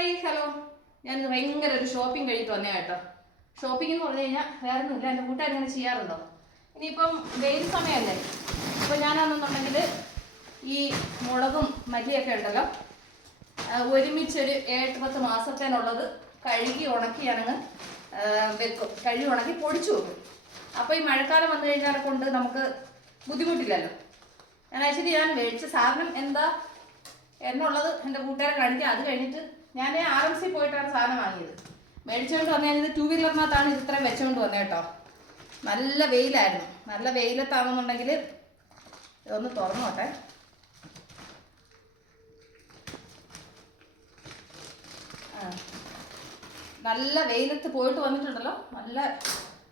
Hi hello ഞാൻ ഭയങ്കര ഒരു ഷോപ്പിംഗ് കഴിഞ്ഞിട്ട് വന്നേ കേട്ടോ. ഷോപ്പിംഗ് എന്ന് പറഞ്ഞു കഴിഞ്ഞാൽ വേറെ ഒന്നുമില്ല എന്റെ കൂട്ടുകാർ ഇങ്ങനെ ചെയ്യാറുണ്ടോ? ഇനിയിപ്പം വെയിൽ സമയമല്ലേ അപ്പോൾ ഞാനാണെന്നുണ്ടെങ്കിൽ ഈ മുളകും മല്ലിയൊക്കെ ഉണ്ടല്ലോ. ഒരുമിച്ചൊരു ഏട്ട് പത്ത് മാസത്തേനുള്ളത് കഴുകി ഉണക്കി ഞാനങ്ങ് വെക്കും. കഴുകി ഉണക്കി പൊടിച്ചു വെക്കും. അപ്പോൾ ഈ മഴക്കാലം വന്നു കഴിഞ്ഞാൽ കൊണ്ട് നമുക്ക് ബുദ്ധിമുട്ടില്ലല്ലോ. ഞാൻ ആക്ച്വലി ഞാൻ മേടിച്ച സാധനം എന്താ? എന്നുള്ളത് എന്റെ കൂട്ടുകാരെ കാണിക്കാം. അത് കഴിഞ്ഞിട്ട് ഞാൻ ആർ എം സി പോയിട്ടാണ് സാധനം വാങ്ങിയത്. മേടിച്ചുകൊണ്ട് വന്നു കഴിഞ്ഞത് ടൂ വീലറിനകത്താണ് ഇത് ഇത്രയും വെച്ചുകൊണ്ട് വന്നത് കേട്ടോ. നല്ല വെയിലായിരുന്നു. നല്ല വെയിലത്താണെന്നുണ്ടെങ്കിൽ ഇതൊന്ന് തുറന്നു നോട്ടെ നല്ല വെയിലത്ത് പോയിട്ട് വന്നിട്ടുണ്ടല്ലോ. നല്ല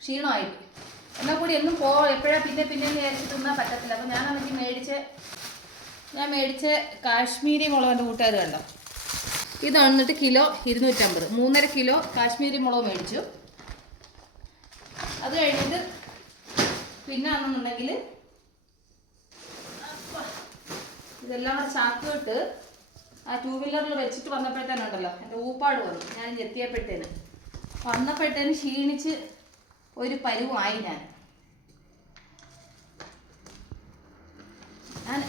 ക്ഷീണമായി. എന്നാൽ കൂടി എന്നും പോ എപ്പോഴാണ് പിന്നെ പിന്നെ വിചാരിച്ചിട്ട് പറ്റത്തില്ല. അപ്പം ഞാനാണെങ്കിൽ മേടിച്ച് ഞാൻ മേടിച്ച കാശ്മീരി മുളകന്റെ കൂട്ടുകാർ കണ്ടോ? ഇത് വന്നിട്ട് കിലോ ഇരുന്നൂറ്റമ്പത്. മൂന്നര കിലോ കാശ്മീരി മുളക് മേടിച്ചു. അത് കഴിഞ്ഞിട്ട് പിന്നെ ആണെന്നുണ്ടെങ്കിൽ ഇതെല്ലാം കൂടെ ചാക്കിട്ട് ആ ടൂ വീലറിൽ വെച്ചിട്ട് വന്നപ്പോഴത്തേനുണ്ടല്ലോ എന്റെ ഊപ്പാട് വന്നു. ഞാൻ എത്തിയപ്പോഴത്തേന് വന്നപ്പോഴത്തേന് ക്ഷീണിച്ച് ഒരു പരുവായി ഞാൻ. ഞാൻ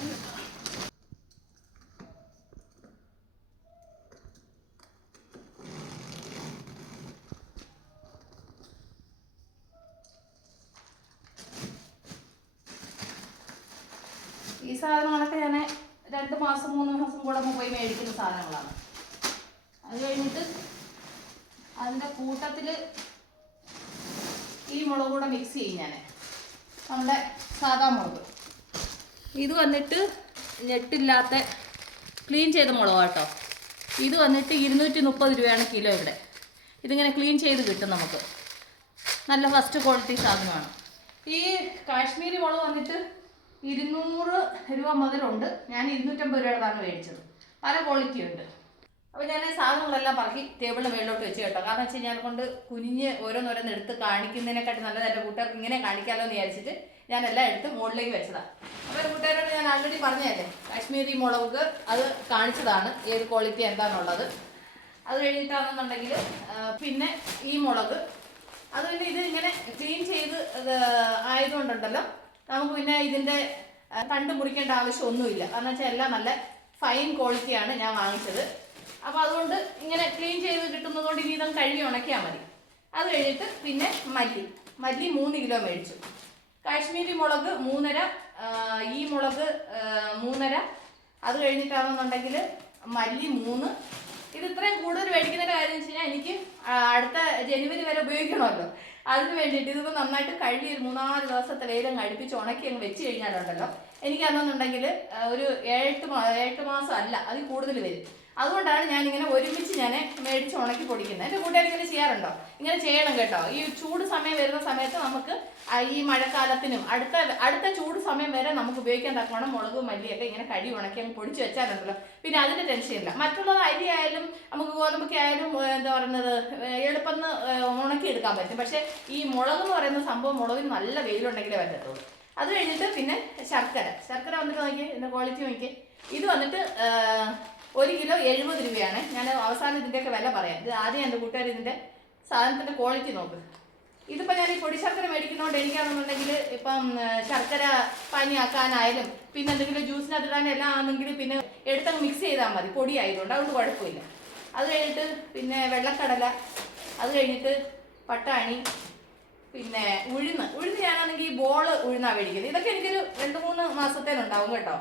ഈ സാധനങ്ങളൊക്കെ ഞാൻ രണ്ട് മാസം മൂന്ന് മാസം കൂടെ പോയി മേടിക്കുന്ന സാധനങ്ങളാണ്. അത് കഴിഞ്ഞിട്ട് അതിന്റെ കൂട്ടത്തിൽ ഈ മുളക് കൂടെ മിക്സ് ചെയ്യും ഞാൻ നമ്മുടെ സാധാ മുളക്. ഇത് വന്നിട്ട് ഞെട്ടില്ലാത്ത ക്ലീൻ ചെയ്ത മുളക് കേട്ടോ ഇത് വന്നിട്ട് ഇരുന്നൂറ്റി മുപ്പത് രൂപയാണ് കിലോ ഇവിടെ. ഇതിങ്ങനെ ക്ലീൻ ചെയ്ത് കിട്ടും നമുക്ക്. നല്ല ഫസ്റ്റ് ക്വാളിറ്റി സാധനമാണ്. ഈ കാശ്മീരി മുളക് വന്നിട്ട് ഇരുന്നൂറ് രൂപ മുതലുണ്ട്. ഞാൻ ഇരുന്നൂറ്റമ്പത് രൂപയുടെതാണ് മേടിച്ചത്. പല ക്വാളിറ്റി ഉണ്ട്. അപ്പോൾ ഞാൻ സാധനങ്ങളെല്ലാം പറക്കി ടേബിളിന്റെ മേളിലോട്ട് വെച്ച് കേട്ടോ. കാരണം വെച്ച് കഴിഞ്ഞാൽ കൊണ്ട് കുനിഞ്ഞ് ഓരോന്നോരോന്ന് എടുത്ത് കാണിക്കുന്നതിനെക്കാട്ടി നല്ലത് എന്റെ കൂട്ടുകാർക്ക് ഇങ്ങനെ കാണിക്കാമല്ലോ എന്ന് വിചാരിച്ചിട്ട് ഞാൻ എല്ലാം എടുത്ത് മുകളിലേക്ക് വെച്ചതാണ് അപ്പോൾ കൂട്ടുകാരോട് ഞാൻ ആൾറെഡി പറഞ്ഞതല്ലേ? കാശ്മീരി മുളക് അത് കാണിച്ചതാണ്. ഏത് ക്വാളിറ്റി എന്താണെന്നുള്ളത് അത് കഴിഞ്ഞിട്ടാണെന്നുണ്ടെങ്കിൽ പിന്നെ ഈ മുളക്. അത് പിന്നെ ഇത് ഇങ്ങനെ ക്ലീൻ ചെയ്ത് ആയതുകൊണ്ടുണ്ടല്ലോ. നമുക്ക് പിന്നെ ഇതിന്റെ തണ്ട് മുറിക്കേണ്ട ആവശ്യമൊന്നുമില്ല. കാരണം വെച്ചാൽ എല്ലാം നല്ല ഫൈൻ ക്വാളിറ്റിയാണ് ഞാൻ വാങ്ങിച്ചത്. അപ്പോൾ അതുകൊണ്ട് ഇങ്ങനെ ക്ലീൻ ചെയ്ത് കിട്ടുന്നതുകൊണ്ട് ഇനി ഇതും കഴുകി ഉണക്കിയാൽ മതി. അത് കഴിഞ്ഞിട്ട് പിന്നെ മല്ലി. മല്ലി മൂന്ന് കിലോ മേടിച്ചു. കാശ്മീരി മുളക് മൂന്നര ഈ മുളക് മൂന്നര. അത് കഴിഞ്ഞിട്ടാണെന്നുണ്ടെങ്കിൽ മല്ലി മൂന്ന്. ഇത് ഇത്രയും കൂടുതൽ മേടിക്കുന്നതിന്റെ കാര്യം വെച്ച് കഴിഞ്ഞാൽ എനിക്ക് അടുത്ത ജനുവരി വരെ ഉപയോഗിക്കണമല്ലോ. അതിന് വേണ്ടിയിട്ട് ഇതിപ്പോൾ നന്നായിട്ട് കഴുകി ഒരു മൂന്നാൽ ദിവസത്തെ വെയിലങ്ങ് അടുപ്പിച്ച് ഉണക്കി അങ്ങ് വെച്ച് കഴിഞ്ഞാലുണ്ടല്ലോ. എനിക്ക് അതെന്നുണ്ടെങ്കിൽ ഒരു ഏഴെട്ട് മാ ഏഴെട്ട് മാസം അല്ല അതിൽ കൂടുതൽ വരും. അതുകൊണ്ടാണ് ഞാൻ ഇങ്ങനെ ഒരുമിച്ച് ഞാൻ മേടിച്ച് ഉണക്കി പൊടിക്കുന്നത്. എന്റെ കൂട്ടുകാർ ഇങ്ങനെ ചെയ്യാറുണ്ടോ? ഇങ്ങനെ ചെയ്യണം കേട്ടോ. ഈ ചൂട് സമയം വരുന്ന സമയത്ത് നമുക്ക് ഈ മഴക്കാലത്തിനും അടുത്ത അടുത്ത ചൂട് സമയം വരെ നമുക്ക് ഉപയോഗിക്കാൻ തക്കവണ്ണം മുളക് മല്ലിയൊക്കെ ഇങ്ങനെ കഴുകി ഉണക്കി അങ്ങ് പൊടിച്ച് വെച്ചാലുണ്ടല്ലോ. പിന്നെ അതിന്റെ ടെൻഷൻ ഇല്ല. മറ്റുള്ളത് അരി ആയാലും നമുക്ക് ഗോതമ്പൊക്കെ ആയാലും എന്താ പറയുന്നത് എളുപ്പം ഉണക്കി എടുക്കാൻ പറ്റും. പക്ഷേ ഈ മുളക് എന്ന് പറയുന്ന സംഭവം മുളകിന് നല്ല വെയിലുണ്ടെങ്കിലേ പറ്റത്തുള്ളൂ. അത് കഴിഞ്ഞിട്ട് പിന്നെ ശർക്കര. ശർക്കര വന്നിട്ട് നോക്കിയേ ഇതിന്റെ ക്വാളിറ്റി നോക്കിയേ. ഇത് വന്നിട്ട് ഒരു കിലോ എഴുപത് രൂപയാണ്. ഞാൻ അവസാനം ഇതിന്റെയൊക്കെ വില പറയാം. ഇത് ആദ്യം എന്റെ കൂട്ടുകാർ ഇതിന്റെ സാധനത്തിന്റെ ക്വാളിറ്റി നോക്ക്. ഇതിപ്പോൾ ഞാൻ ഈ പൊടി ശർക്കര മേടിക്കുന്നതുകൊണ്ട് എനിക്കാണെന്നുണ്ടെങ്കിൽ ഇപ്പം ശർക്കര പനിയാക്കാനായാലും പിന്നെ എന്തെങ്കിലും ജ്യൂസിനകത്ത് ഇടാനും എല്ലാം ആണെങ്കിൽ പിന്നെ എടുത്തങ്ങ് മിക്സ് ചെയ്താൽ മതി. പൊടി ആയതുകൊണ്ട് അതുകൊണ്ട് കുഴപ്പമില്ല. അത് കഴിഞ്ഞിട്ട് പിന്നെ വെള്ളക്കടല അത് കഴിഞ്ഞിട്ട് പട്ടാണി പിന്നെ ഉഴുന്ന്. ഉഴുന്ന് ഞാനാണെങ്കിൽ ബോൾ ഉഴുന്നാണ് മേടിക്കുന്നത്. ഇതൊക്കെ എനിക്കൊരു രണ്ട് മൂന്ന് മാസത്തേനുണ്ടാവും കേട്ടോ.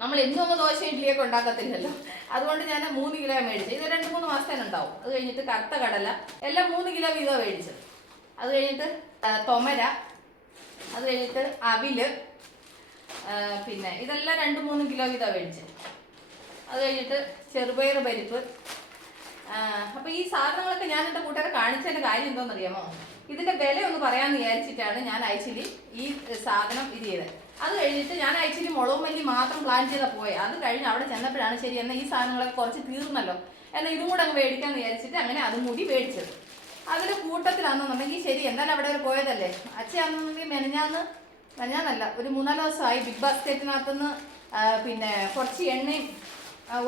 നമ്മൾ എന്നൊന്നും ദോശ ഇഡ്ഡലിയൊക്കെ ഉണ്ടാക്കത്തില്ലല്ലോ. അതുകൊണ്ട് ഞാൻ മൂന്ന് കിലോ മേടിച്ചു ഇത് രണ്ട് മൂന്ന് മാസത്തേനുണ്ടാവും. അത് കഴിഞ്ഞിട്ട് കറുത്ത കടല എല്ലാം മൂന്ന് കിലോ വീതം മേടിച്ചു. അത് കഴിഞ്ഞിട്ട് തൊമര അത് കഴിഞ്ഞിട്ട് അവിൽ പിന്നെ ഇതെല്ലാം രണ്ട് മൂന്ന് കിലോ വീതം മേടിച്ചു. അത് കഴിഞ്ഞിട്ട് ചെറുപയർ പരിപ്പ് അപ്പോൾ അപ്പൊ ഈ സാധനങ്ങളൊക്കെ ഞാൻ എന്റെ കൂട്ടുകാരെ കാണിച്ചതിന്റെ കാര്യം എന്തോന്നറിയാമോ ഇതിന്റെ വില ഒന്ന് പറയാന്ന് വിചാരിച്ചിട്ടാണ് ഞാൻ ആക്ച്വലി ഈ സാധനം ഇത് ചെയ്തത്. അത് കഴിഞ്ഞിട്ട് ഞാൻ ആക്ച്വലി മുളകും മല്ലി മാത്രം പ്ലാൻ ചെയ്താൽ പോയത് അത് കഴിഞ്ഞ് അവിടെ ചെന്നപ്പോഴാണ് ശരി എന്നാൽ ഈ സാധനങ്ങളൊക്കെ കുറച്ച് തീർന്നല്ലോ. എന്നാൽ ഇതും കൂടെ അങ്ങ് മേടിക്കാമെന്ന് വിചാരിച്ചിട്ട് അങ്ങനെ അതും കൂടി മേടിച്ചത്. അതിന്റെ കൂട്ടത്തിലാണെന്നുണ്ടെങ്കിൽ ശരി എന്തായാലും അവിടെ വരെ പോയതല്ലേ? അച്ഛയാണെന്നുണ്ടെങ്കിൽ മെനഞ്ഞാന്ന് മെനഞ്ഞാന്നല്ല ഒരു മൂന്നാൽ ദിവസമായി ബിഗ് ബാസ്ക്കറ്റിനകത്തുനിന്ന് പിന്നെ കുറച്ച് എണ്ണയും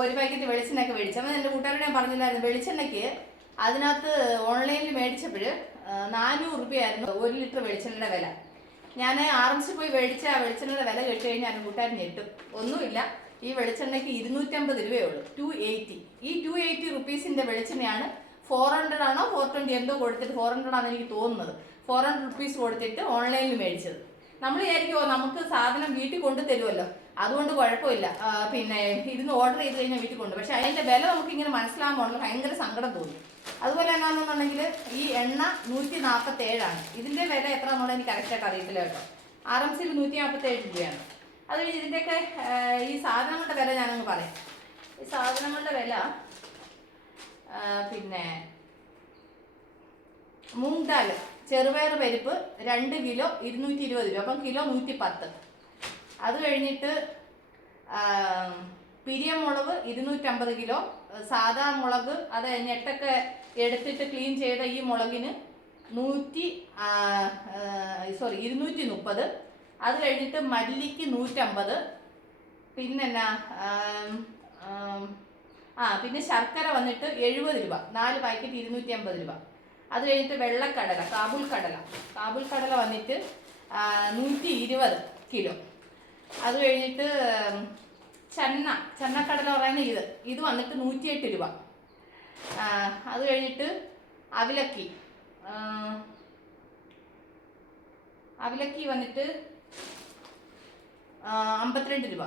ഒരു പാക്കറ്റ് വെളിച്ചെണ്ണയൊക്കെ മേടിച്ചു. അപ്പം എന്റെ കൂട്ടുകാരോട് ഞാൻ പറഞ്ഞില്ലായിരുന്നു വെളിച്ചെണ്ണയ്ക്ക് അതിനകത്ത് ഓൺലൈനിൽ മേടിച്ചപ്പോൾ നാനൂറ് രൂപയായിരുന്നു ഒരു ലിറ്റർ വെളിച്ചെണ്ണയുടെ വില. ഞാൻ ആറഞ്ച് പോയി മേടിച്ച ആ വെളിച്ചെണ്ണയുടെ വില കേട്ട് കഴിഞ്ഞാൽ കൂട്ടുകാരൻ ഞെട്ടും. ഒന്നുമില്ല. ഈ വെളിച്ചെണ്ണയ്ക്ക് ഇരുന്നൂറ്റമ്പത് രൂപയേ ഉള്ളൂ. ടു എയ്റ്റി ഈ ടു എയ്റ്റി റുപ്പീസിന്റെ വെളിച്ചെണ്ണയാണ് ഫോർ ഹൺഡ്രഡ് ആണോ ഫോർ ട്വന്റി എന്തോ കൊടുത്തിട്ട് ഫോർ ഹൺഡ്രഡ് ആണെന്ന് എനിക്ക് തോന്നുന്നത്. ഫോർ ഹൺഡ്രഡ് റുപ്പീസ് കൊടുത്തിട്ട് ഓൺലൈനിൽ മേടിച്ചത്. നമ്മൾ വിചാരിക്കുമോ നമുക്ക് സാധനം വീട്ടിൽ കൊണ്ടു തരുമല്ലോ അതുകൊണ്ട് കുഴപ്പമില്ല. പിന്നെ ഇരുന്ന് ഓർഡർ ചെയ്ത് കഴിഞ്ഞാൽ വീട്ടിൽ കൊണ്ടു പക്ഷെ അതിന്റെ വില നമുക്ക് ഇങ്ങനെ മനസ്സിലാകുമ്പോൾ ഭയങ്കര സങ്കടം തോന്നും. അതുപോലെ എന്നാണെന്നുണ്ടെങ്കിൽ ഈ എണ്ണ നൂറ്റി നാൽപ്പത്തി ഏഴാണ് ഇതിന്റെ വില എത്ര എന്നുള്ളത് എനിക്ക് കറക്റ്റായിട്ട് അറിയത്തില്ല കേട്ടോ. ആർ എം സിയിൽ നൂറ്റി നാൽപ്പത്തി ഏഴ് രൂപയാണ്. അത് കഴിഞ്ഞ് ഇതിന്റെയൊക്കെ ഈ സാധനങ്ങളുടെ വില ഞാനങ്ങ് പറയാം. ഈ സാധനങ്ങളുടെ വില പിന്നെ മൂങ് ദാൽ ചെറുപയർ പരിപ്പ് രണ്ട് കിലോ ഇരുന്നൂറ്റി ഇരുപത് രൂപ. അപ്പം കിലോ നൂറ്റി പത്ത് അത് കഴിഞ്ഞിട്ട് പിരിയമുളക് ഇരുന്നൂറ്റമ്പത് കിലോ സാദാ മുളക് അത് ഞെട്ടൊക്കെ എടുത്തിട്ട് ക്ലീൻ ചെയ്ത ഈ മുളകിന് നൂറ്റി സോറി ഇരുന്നൂറ്റി മുപ്പത് അത് കഴിഞ്ഞിട്ട് മല്ലിക്ക് നൂറ്റമ്പത്. പിന്നെന്നാ ആം, പിന്നെ ശർക്കര വന്നിട്ട് എഴുപത് രൂപ. നാല് പാക്കറ്റ് ഇരുന്നൂറ്റി അമ്പത് രൂപ. അത് കഴിഞ്ഞിട്ട് വെള്ളക്കടല കാബൂൾ കടല. കാബൂൾ കടല വന്നിട്ട് നൂറ്റി ഇരുപത് കിലോ. അത് കഴിഞ്ഞിട്ട് ചന്ന ചെന്നക്കടല പറയുന്ന ഇത്. ഇത് വന്നിട്ട് നൂറ്റിയെട്ട് രൂപ. ആ, അത് കഴിഞ്ഞിട്ട് അവിലക്കി. അവിലക്കി വന്നിട്ട് അമ്പത്തിരണ്ട് രൂപ.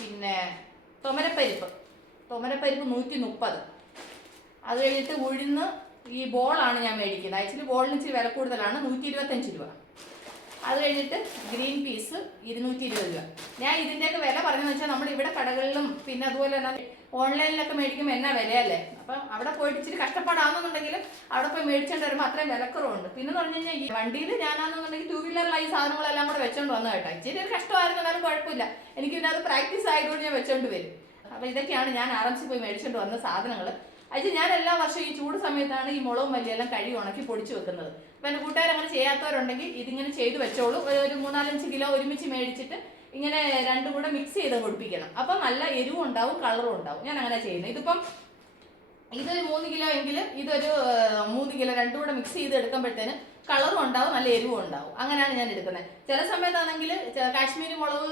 പിന്നെ തൊമരപ്പരിപ്പ്. തൊമരപ്പരിപ്പ് നൂറ്റി മുപ്പത് അത് കഴിഞ്ഞിട്ട് ഉഴുന്ന് ഈ ബോളാണ് ഞാൻ മേടിക്കുന്നത്. ആക്ച്വലി ബോളിന് ഇച്ചിരി വില കൂടുതലാണ്. നൂറ്റി ഇരുപത്തഞ്ച് രൂപ. അത് കഴിഞ്ഞിട്ട് ഗ്രീൻ പീസ് ഇരുന്നൂറ്റി ഇരുപത് രൂപ. ഞാൻ ഇതിന്റെയൊക്കെ വില പറഞ്ഞു വെച്ചാൽ നമ്മൾ ഇവിടെ കടകളിലും പിന്നെ അതുപോലെ തന്നെ ഓൺലൈനിലൊക്കെ മേടിക്കുമ്പോൾ എന്നാ വിലയല്ലേ? അപ്പം അവിടെ പോയിട്ട് ഇച്ചിരി കഷ്ടപ്പാടാണെന്നുണ്ടെങ്കിൽ അവിടെ പോയി മേടിച്ചോണ്ട് വരുമ്പോൾ അത്രയും വിലക്കുറവുണ്ട്. പിന്നെ എന്ന് പറഞ്ഞു കഴിഞ്ഞാൽ ഈ വണ്ടിയിൽ ഞാനാണെന്നുണ്ടെങ്കിൽ ടൂ വീലറിലായി സാധനങ്ങളെല്ലാം കൂടെ വെച്ചോണ്ട് വന്നു കേട്ടോ. ഇച്ചിരി ഒരു കഷ്ടമായിരുന്നു എന്നാലും കുഴപ്പമില്ല. എനിക്ക് പിന്നെ അത് പ്രാക്ടീസ് ആയതുകൊണ്ട് ഞാൻ വെച്ചോണ്ട് വരും. അപ്പോൾ ഇതൊക്കെയാണ് ഞാൻ ആർ പോയി മേടിച്ചോണ്ട് വന്ന സാധനങ്ങൾ അത് ഞാൻ എല്ലാ വർഷവും ഈ ചൂട് സമയത്താണ് ഈ മുളകും മല്ലിയെല്ലാം കഴുകി ഉണക്കി പൊടിച്ച് വെക്കുന്നത്. അപ്പൊ എന്റെ കൂട്ടുകാർ അങ്ങനെ ചെയ്യാത്തവരുണ്ടെങ്കിൽ ഇതിങ്ങനെ ചെയ്ത് വെച്ചോളൂ. ഒരു- മൂന്നാലഞ്ച് കിലോ ഒരുമിച്ച് മേടിച്ചിട്ട് ഇങ്ങനെ രണ്ടും കൂടെ മിക്സ് ചെയ്ത് കൊടുപ്പിക്കണം അപ്പൊ നല്ല എരിവും ഉണ്ടാവും കളറും ഉണ്ടാവും. ഞാൻ അങ്ങനെ ചെയ്യുന്നത്. ഇതിപ്പം ഇതൊരു മൂന്ന് കിലോ എങ്കിൽ ഇതൊരു മൂന്ന് കിലോ രണ്ടും കൂടെ മിക്സ് ചെയ്ത് എടുക്കുമ്പോഴത്തേന് കളറും ഉണ്ടാവും നല്ല എരിവും ഉണ്ടാവും. അങ്ങനെയാണ് ഞാൻ എടുക്കുന്നത്. ചില സമയത്താണെങ്കിൽ കാശ്മീരി മുളക്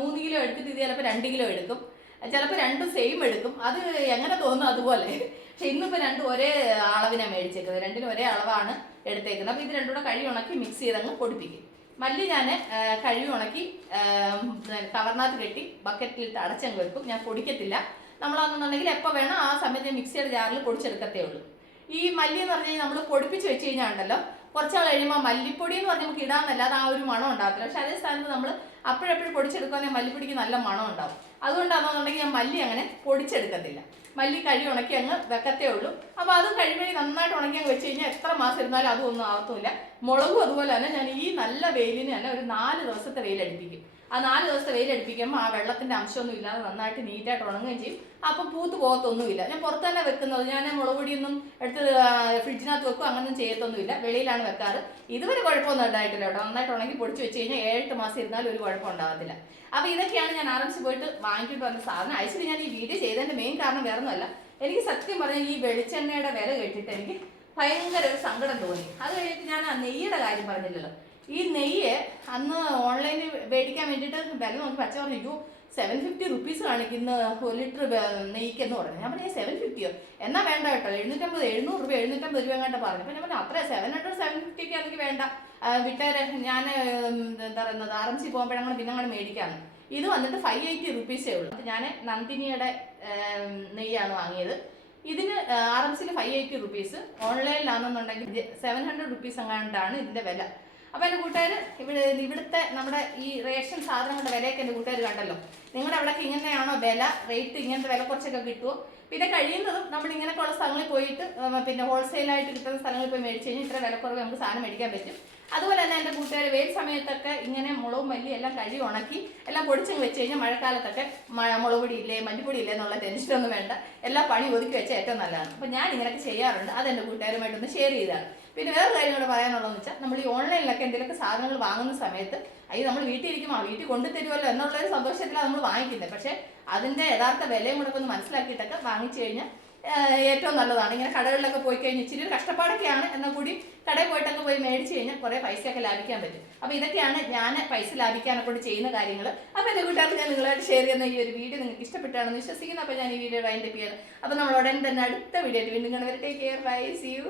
മൂന്ന് കിലോ എടുത്തിട്ട് ഇത് ചിലപ്പോൾ രണ്ട് കിലോ എടുക്കും. ചിലപ്പോൾ രണ്ടും സെയിം എടുക്കും. അത് എങ്ങനെ തോന്നും അതുപോലെ. പക്ഷെ ഇന്നിപ്പോൾ രണ്ടും ഒരേ അളവിനാണ് മേടിച്ചേക്കുന്നത്. രണ്ടിനും ഒരേ അളവാണ് എടുത്തേക്കുന്നത്. അപ്പോൾ ഇത് രണ്ടും കൂടെ ഉണക്കി മിക്സ് ചെയ്തങ്ങ് പൊടിപ്പിക്കും. മല്ലി ഞാൻ കഴുകി ഉണക്കി ആ, കെട്ടി ബക്കറ്റിൽ അടച്ചങ്ങ് വെക്കും. ഞാൻ പൊടിക്കത്തില്ല. നമ്മളാണെന്നുണ്ടെങ്കിൽ എപ്പോൾ വേണം ആ സമയത്ത് മിക്സിയുടെ ജാറിൽ പൊടിച്ചെടുക്കത്തേ ഉള്ളൂ. ഈ മല്ലി എന്ന് പറഞ്ഞു കഴിഞ്ഞാൽ നമ്മൾ പൊടിപ്പിച്ച് വെച്ച് കഴിഞ്ഞാൽ ഉണ്ടല്ലോ കുറച്ചാൾ കഴിയുമ്പോൾ മല്ലിപ്പൊടി എന്ന് പറഞ്ഞ് നമുക്ക് ഇടാന്നല്ലാതെ ആ ഒരു മണം ഉണ്ടാകത്തില്ല പക്ഷെ അതേ സ്ഥാനത്ത് നമ്മൾ അപ്പോഴെപ്പോഴും പൊടിച്ചെടുക്കുകയാണെങ്കിൽ മല്ലിപ്പൊടിക്ക് നല്ല മണം ഉണ്ടാവും. അതുകൊണ്ടാണെന്നുണ്ടെങ്കിൽ ഞാൻ മല്ലി അങ്ങനെ പൊടിച്ചെടുക്കത്തില്ല. മല്ലി കഴി ഉണക്കി അങ്ങ് വെക്കത്തേ ഉള്ളൂ. അപ്പോൾ അത് കഴിവഴി നന്നായിട്ട് ഉണക്കി അങ്ങ് വെച്ച് കഴിഞ്ഞാൽ എത്ര മാസം ഇരുന്നാലും അതൊന്നും ആവത്തുമില്ല. മുളകും അതുപോലെ തന്നെ ഞാൻ ഈ നല്ല വെയിലിന് തന്നെ ഒരു നാല് ദിവസത്തെ വെയിലടിപ്പിക്കും ആ നാല് ദിവസത്തെ വെയിലടിപ്പിക്കുമ്പോൾ ആ വെള്ളത്തിന്റെ അംശമൊന്നും ഇല്ലാതെ നന്നായിട്ട് നീറ്റായിട്ട് ഉണങ്ങുകയും ചെയ്യും. അപ്പം പൂത്ത് പോകത്തൊന്നുമില്ല. ഞാൻ പുറത്ത് തന്നെ വെക്കുന്നത് ഞാൻ മുളക് പൊടിയൊന്നും എടുത്ത് ഫ്രിഡ്ജിനകത്ത് വെക്കും അങ്ങനൊന്നും ചെയ്യത്തൊന്നുമില്ല. വെളിയിലാണ് വെക്കാറ്. ഇതുവരെ കുഴപ്പമൊന്നും ഉണ്ടായിട്ടില്ല കേട്ടോ. നന്നായിട്ട് ഉണങ്ങി പൊടിച്ച് വെച്ച് കഴിഞ്ഞാൽ ഏഴെട്ട് മാസം ഇരുന്നാലും ഒരു കുഴപ്പം ഉണ്ടാകത്തില്ല അപ്പോൾ ഇതൊക്കെയാണ് ഞാൻ സി പോയിട്ട് വാങ്ങിക്കിട്ട് വന്ന സാധനം. ആക്ച്വലി ഞാൻ ഈ വീഡിയോ ചെയ്തതിന്റെ മെയിൻ കാരണം വേറൊന്നുമല്ല. എനിക്ക് സത്യം പറഞ്ഞാൽ ഈ വെളിച്ചെണ്ണയുടെ വില കേട്ടിട്ട് എനിക്ക് ഭയങ്കര ഒരു സങ്കടം തോന്നി. അത് കഴിഞ്ഞിട്ട് ഞാൻ ആ നെയ്യുടെ കാര്യം പറഞ്ഞില്ലല്ലോ. ഈ നെയ്യ് അന്ന് ഓൺലൈനിൽ മേടിക്കാൻ വേണ്ടിയിട്ട് വില നോക്കി പച്ച പറഞ്ഞു സെവൻ ഫിഫ്റ്റി റുപ്പീസ് കാണിക്കുന്ന ഒരു ലിറ്റർ നെയ്ക്കെന്ന് പറഞ്ഞു. ഞാൻ പറഞ്ഞു സെവൻ ഫിഫ്റ്റിയോ എന്നാ വേണ്ട കേട്ടോ. എഴുന്നൂറ്റമ്പത് എഴുന്നൂറ് രൂപ എഴുന്നൂറ്റമ്പത് രൂപ എങ്ങാണ്ട് പറഞ്ഞു. അപ്പം ഞാൻ പറഞ്ഞു അത്ര സെവൻ ഹൺഡ്രഡ് സെവൻ ഫിഫ്റ്റിക്ക് ആണെങ്കിൽ വേണ്ട. വിട്ടേ വിട്ടേരെ ഞാൻ എന്താ പറയുന്നത് ആർ എം സി പോകുമ്പോഴങ്ങനെ പിന്നെ അങ്ങനെ മേടിക്കാന്ന്. ഇത് വന്നിട്ട് ഫൈവ് എയ്റ്റി റുപ്പീസേ ഉള്ളൂ. ഞാൻ നന്ദിനിയുടെ നെയ്യാണ് വാങ്ങിയത്. ഇതിന് ആർ എം സിയിൽ ഫൈവ് എയ്റ്റി റുപ്പീസ് ഓൺലൈനിലാണെന്നുണ്ടെങ്കിൽ സെവൻ ഹൺഡ്രഡ് റുപ്പീസ് എങ്ങാണ്ടാണ് ഇതിന്റെ വില. അപ്പൊ എന്റെ കൂട്ടുകാർ ഇവിടെ ഇവിടുത്തെ നമ്മുടെ ഈ റേഷൻ സാധനങ്ങളുടെ വിലയൊക്കെ എന്റെ കൂട്ടുകാർ കണ്ടല്ലോ. നിങ്ങളുടെ അവിടെയൊക്കെ ഇങ്ങനെയാണോ വില? റേറ്റ് ഇങ്ങനത്തെ വില കുറച്ചൊക്കെ കിട്ടുമോ പിന്നെ കഴിയുന്നതും നമ്മൾ ഇങ്ങനെയൊക്കെയുള്ള സ്ഥലങ്ങളിൽ പോയിട്ട് പിന്നെ ഹോൾസെയിലായിട്ട് കിട്ടുന്ന സ്ഥലങ്ങളിൽ പോയി മേടിച്ച് കഴിഞ്ഞാൽ ഇത്ര വിലക്കുറവ് നമുക്ക് സാധനം മേടിക്കാൻ പറ്റും. അതുപോലെ തന്നെ എന്റെ കൂട്ടുകാർ വെയിൽ സമയത്തൊക്കെ ഇങ്ങനെ മുളകും മല്ലി എല്ലാം കഴുകി ഉണക്കി എല്ലാം പൊടിച്ചങ്ങ് വെച്ച് കഴിഞ്ഞാൽ മഴക്കാലത്തൊക്കെ മഴ മുളക് പൊടി ഇല്ലേ മല്ലിപ്പൊടി ഇല്ലേ എന്നുള്ള ടെൻഷനൊന്നും വേണ്ട. എല്ലാ പണി ഒതുക്കി വെച്ചാൽ ഏറ്റവും നല്ലതാണ്. അപ്പം ഞാൻ ഇങ്ങനെയൊക്കെ ചെയ്യാറുണ്ട്. അത് എന്റെ കൂട്ടുകാരുമായിട്ടൊന്ന് ഷെയർ ചെയ്താണ്. പിന്നെ വേറെ കാര്യം കൂടെ പറയാനുള്ളതെന്ന് വെച്ചാൽ നമ്മൾ ഈ ഓൺലൈനിലൊക്കെ എന്തെങ്കിലുമൊക്കെ സാധനങ്ങൾ വാങ്ങുന്ന സമയത്ത് അയ്യോ നമ്മൾ വീട്ടിൽ ഇരിക്കുമോ വീട്ടിൽ കൊണ്ടു തരുമല്ലോ എന്നുള്ള ഒരു സന്തോഷത്തിലാണ് നമ്മൾ വാങ്ങിക്കുന്നത്. പക്ഷേ അതിന്റെ യഥാർത്ഥ വിലയും കൂടെ ഒന്ന് മനസ്സിലാക്കിയിട്ടൊക്കെ വാങ്ങിച്ചു കഴിഞ്ഞാൽ ഏറ്റവും നല്ലതാണ്. ഇങ്ങനെ കടകളിലൊക്കെ പോയി കഴിഞ്ഞാൽ ഇച്ചിരി കഷ്ടപ്പാടൊക്കെയാണ്. എന്നാൽ കൂടി കടയിൽ പോയിട്ടൊക്കെ പോയി മേടിച്ച് കഴിഞ്ഞാൽ കുറേ പൈസയൊക്കെ ലാഭിക്കാൻ പറ്റും. അപ്പോൾ ഇതൊക്കെയാണ് ഞാൻ പൈസ ലാഭിക്കാനെ കൊണ്ട് ചെയ്യുന്ന കാര്യങ്ങൾ. അപ്പോൾ എന്റെ കൂട്ടുകാർക്ക് ഞാൻ നിങ്ങളായിട്ട് ഷെയർ ചെയ്യുന്ന ഈ ഒരു വീഡിയോ നിങ്ങൾക്ക് ഇഷ്ടപ്പെട്ടാണെന്ന് വിശ്വസിക്കുന്നു. അപ്പോൾ ഞാൻ ഈ വീഡിയോ വൈൻഡപ്പ് ചെയ്യാറ് അപ്പോൾ നമ്മൾ ഉടൻ തന്നെ അടുത്ത വീഡിയോ വീണ്ടും കണ്ടവർ take care bye see you